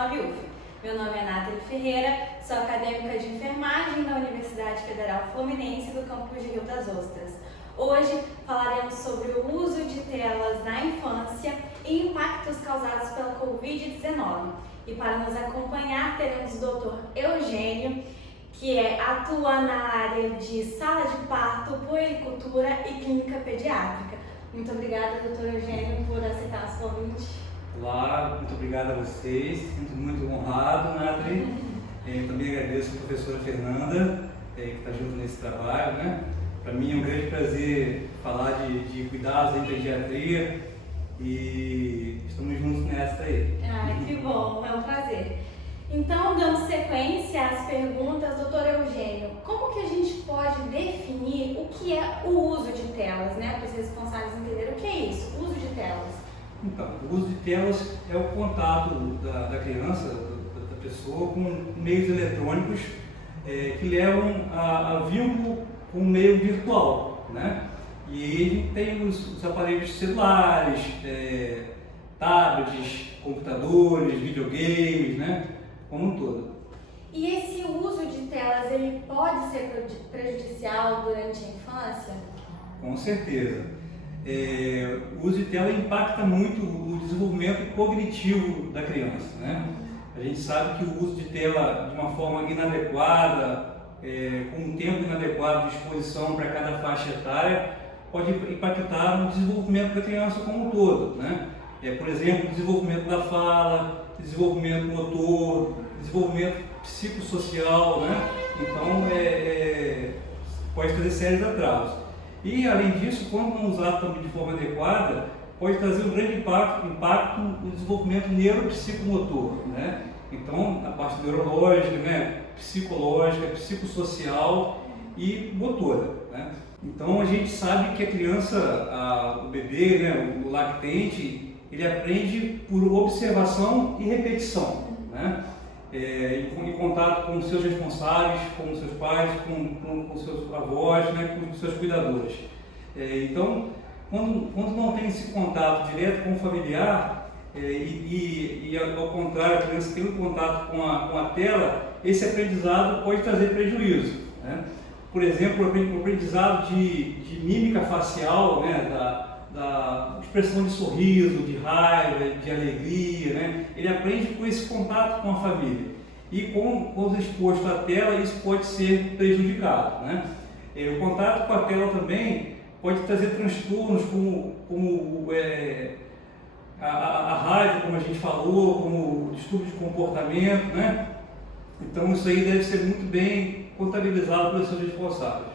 9UF. Meu nome é Nathalie Ferreira, sou acadêmica de enfermagem da Universidade Federal Fluminense do campus de Rio das Ostras. Hoje falaremos sobre o uso de telas na infância e impactos causados pela Covid-19. E para nos acompanhar teremos o Dr. Eugênio, que atua na área de sala de parto, puericultura e clínica pediátrica. Muito obrigada, Dr. Eugênio, por aceitar nosso convite. Olá, muito obrigado a vocês, sinto muito honrado, Nathalie. Também agradeço a professora Fernanda, que está junto nesse trabalho, né? Para mim é um grande prazer falar de cuidados em pediatria e estamos juntos nessa aí. Que bom, é um prazer. Então, dando sequência às perguntas, doutor Eugênio, como que a gente pode definir o que é o uso de telas, né? Para os responsáveis entenderem o que é isso, o uso de telas. Então, o uso de telas é o contato da criança, da pessoa, com meios eletrônicos que levam a vínculo com o meio virtual, né? E aí tem os aparelhos celulares, tablets, computadores, videogames, né? Como um todo. E esse uso de telas, ele pode ser prejudicial durante a infância? Com certeza. O uso de tela impacta muito o desenvolvimento cognitivo da criança, né? A gente sabe que o uso de tela de uma forma inadequada, com um tempo inadequado de exposição para cada faixa etária, pode impactar no desenvolvimento da criança como um todo, né? Por exemplo, desenvolvimento da fala, desenvolvimento motor, desenvolvimento psicossocial, né? Então, pode trazer sérios atrasos. E, além disso, quando não usado também de forma adequada, pode trazer um grande impacto no desenvolvimento neuropsicomotor, né? Então, a parte neurológica, né? Psicológica, psicossocial e motora, né? Então, a gente sabe que a criança, o bebê, né? O lactente, ele aprende por observação e repetição, né? Em contato com os seus responsáveis, com os seus pais, com os seus avós, né, com os seus cuidadores. Então, quando não tem esse contato direto com o familiar, e ao contrário, a criança tem um contato com a tela, esse aprendizado pode trazer prejuízo, né? Por exemplo, o aprendizado de mímica facial, né, da expressão de sorriso, de raiva, de alegria, né? Ele aprende com esse contato com a família. E quando exposto à tela, isso pode ser prejudicado, né? O contato com a tela também pode trazer transtornos como a raiva, como a gente falou, como distúrbio de comportamento, né? Então isso aí deve ser muito bem contabilizado pelos seus responsáveis.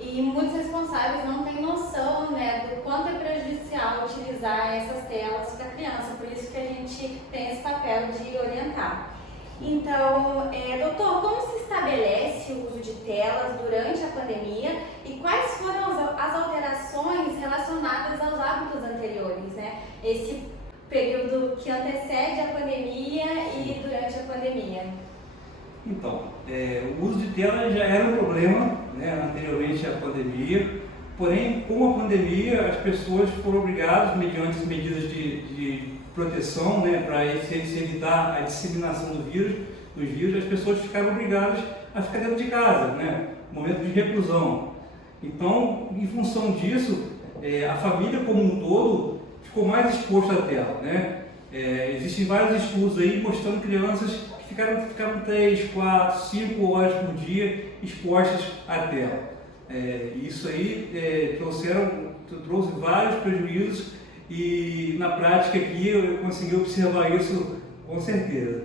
E muitos responsáveis não têm noção, né, do quanto é prejudicial utilizar essas telas para a criança, por isso que a gente tem esse papel de orientar. Então, doutor, como se estabelece o uso de telas durante a pandemia e quais foram as alterações relacionadas aos hábitos anteriores, né? Esse período que antecede a pandemia e durante a pandemia. Então, o uso de tela já era um problema, né, anteriormente à pandemia, porém, com a pandemia, as pessoas foram obrigadas, mediante medidas de proteção, né, para se evitar a disseminação dos vírus, as pessoas ficaram obrigadas a ficar dentro de casa, né, momento de reclusão. Então, em função disso, a família como um todo ficou mais exposta à tela, né? Existem vários estudos aí mostrando crianças que ficaram 3, 4, 5 horas por dia expostas à tela. Isso aí trouxe vários prejuízos e na prática aqui eu consegui observar isso com certeza.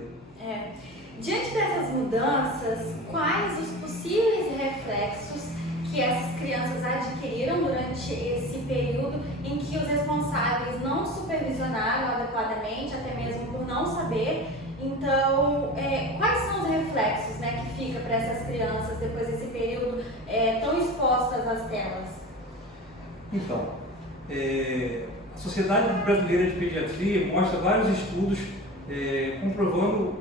Diante dessas mudanças, quais os possíveis reflexos que essas crianças adquiriram durante esse período em que os responsáveis não supervisionaram adequadamente, até mesmo por não saber? Então, quais são os reflexos, né, que fica para essas crianças depois desse período tão expostas às telas? Então, a Sociedade Brasileira de Pediatria mostra vários estudos comprovando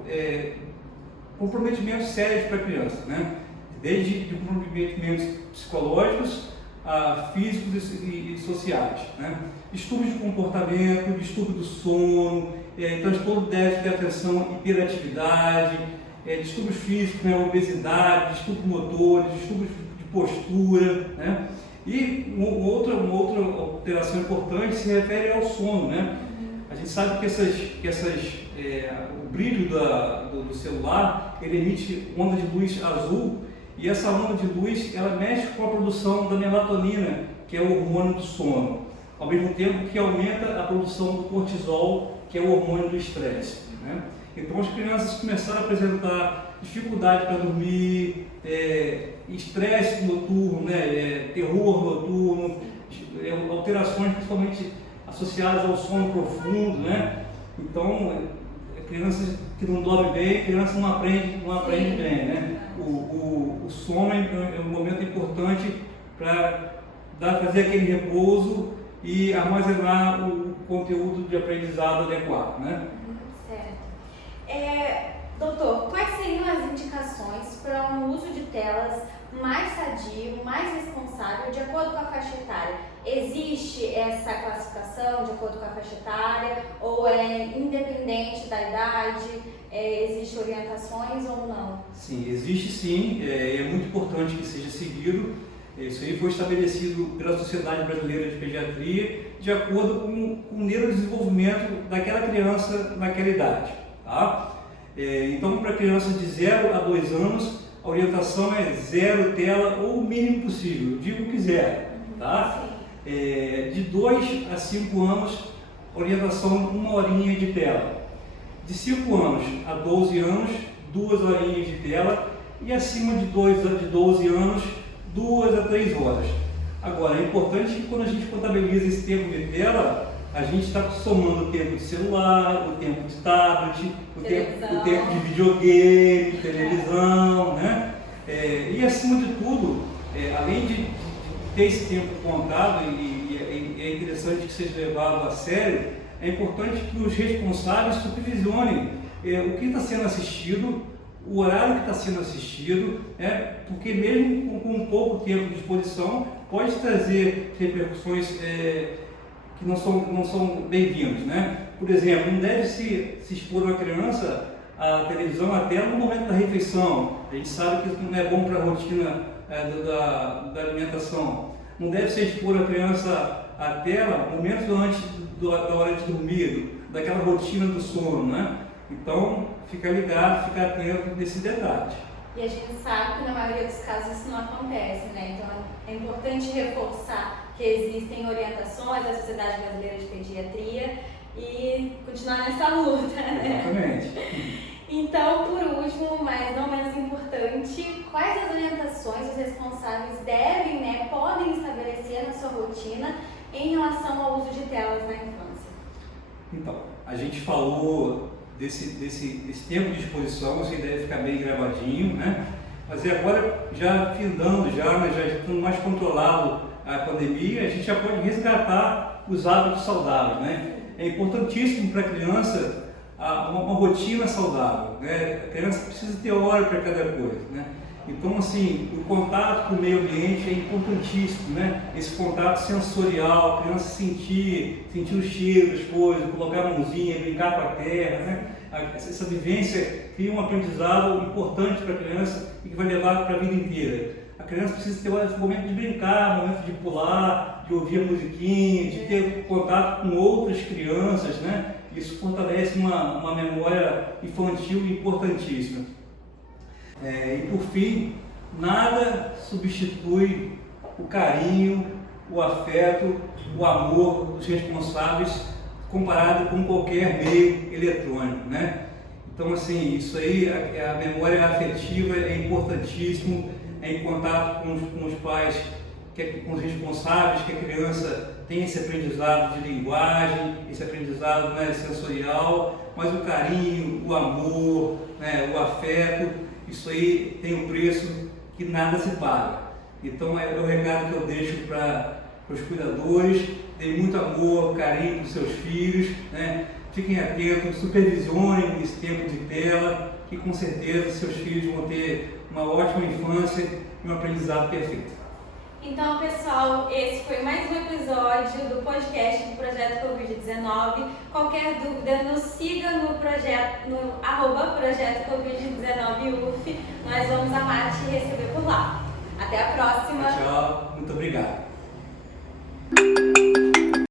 comprometimentos sérios para a criança, né? Desde comprometimentos psicológicos a físicos e sociais, né? Distúrbios de comportamento, distúrbio do sono, transtorno de déficit de atenção, hiperatividade, distúrbios físicos, né, obesidade, distúrbios motores, distúrbios de postura, né? E uma outra alteração importante se refere ao sono, né? A gente sabe que o brilho do celular, ele emite onda de luz azul, e essa onda de luz, ela mexe com a produção da melatonina, que é o hormônio do sono, ao mesmo tempo que aumenta a produção do cortisol, que é o hormônio do estresse, né? Então as crianças começaram a apresentar dificuldade para dormir, estresse noturno, né? Terror noturno, alterações principalmente associadas ao sono profundo, né? Então, crianças que não dormem bem, criança não aprende bem, né? O sono é um momento importante para fazer aquele repouso e armazenar o conteúdo de aprendizado adequado, né? Certo. Doutor, quais seriam as indicações para um uso de telas mais sadio, mais responsável, de acordo com a faixa etária? Existe essa classificação de acordo com a faixa etária ou é independente da idade? Existem orientações ou não? Sim, existe sim, é muito importante que seja seguido. Isso aí foi estabelecido pela Sociedade Brasileira de Pediatria de acordo com o neurodesenvolvimento daquela criança naquela idade, tá? Então, para crianças de 0 a 2 anos, a orientação é 0 tela ou o mínimo possível, digo o que quiser, tá? De 2 a 5 anos, orientação 1 horinha de tela. De 5 anos a 12 anos, 2 horinhas de tela, e acima de 12 anos, 2 a 3 horas. Agora, é importante que quando a gente contabiliza esse tempo de tela, a gente está somando o tempo de celular, o tempo de tablet, o tempo de videogame, televisão, né? E acima de tudo, além de ter esse tempo contado, e é interessante que seja levado a sério, é importante que os responsáveis supervisionem o que está sendo assistido, o horário que está sendo assistido, porque mesmo com pouco tempo de exposição, pode trazer repercussões que não são bem-vindas, né? Por exemplo, não deve se expor uma criança à televisão, à tela, no momento da refeição. A gente sabe que isso não é bom para a rotina da alimentação. Não deve se expor a criança à tela momentos antes da hora de dormir, daquela rotina do sono, né? Então, fica ligado, fica atento nesse detalhe. E a gente sabe que na maioria dos casos isso não acontece, né? Então é importante reforçar que existem orientações da Sociedade Brasileira de Pediatria e continuar nessa luta, né? Exatamente. Então, por último, mas não menos importante, quais as orientações os responsáveis podem estabelecer na sua rotina em relação ao uso de telas na infância? Então, a gente falou desse tempo de exposição, isso deve ficar bem gravadinho, né? Mas agora, já findando, já estando mais controlado a pandemia, a gente já pode resgatar os hábitos saudáveis, né? É importantíssimo para a criança uma rotina saudável, né? A criança precisa ter hora para cada coisa, né? Então, assim, o contato com o meio ambiente é importantíssimo, né? Esse contato sensorial, a criança sentir o cheiro das coisas, colocar a mãozinha, brincar com a terra, né? Essa vivência cria um aprendizado importante para a criança e que vai levar para a vida inteira. A criança precisa ter esse momento de brincar, momento de pular, de ouvir a musiquinha, de ter contato com outras crianças, né? Isso fortalece uma memória infantil importantíssima. E por fim, nada substitui o carinho, o afeto, o amor dos responsáveis comparado com qualquer meio eletrônico, né? Então, assim, isso aí, a memória afetiva é importantíssimo, em contato com os pais, com os responsáveis, que a criança tem esse aprendizado de linguagem, esse aprendizado, né, sensorial, mas o carinho, o amor, né, o afeto, isso aí tem um preço que nada se paga. Então é o recado que eu deixo para os cuidadores: deem muito amor, carinho para os seus filhos, né? Fiquem atentos, supervisionem esse tempo de tela, que com certeza seus filhos vão ter uma ótima infância e um aprendizado perfeito. Então, pessoal, esse foi mais um episódio do podcast do Projeto Covid-19. Qualquer dúvida, nos siga no projeto, no @projeto Covid-19UF. Nós vamos amar te receber por lá. Até a próxima. Tchau, muito obrigado.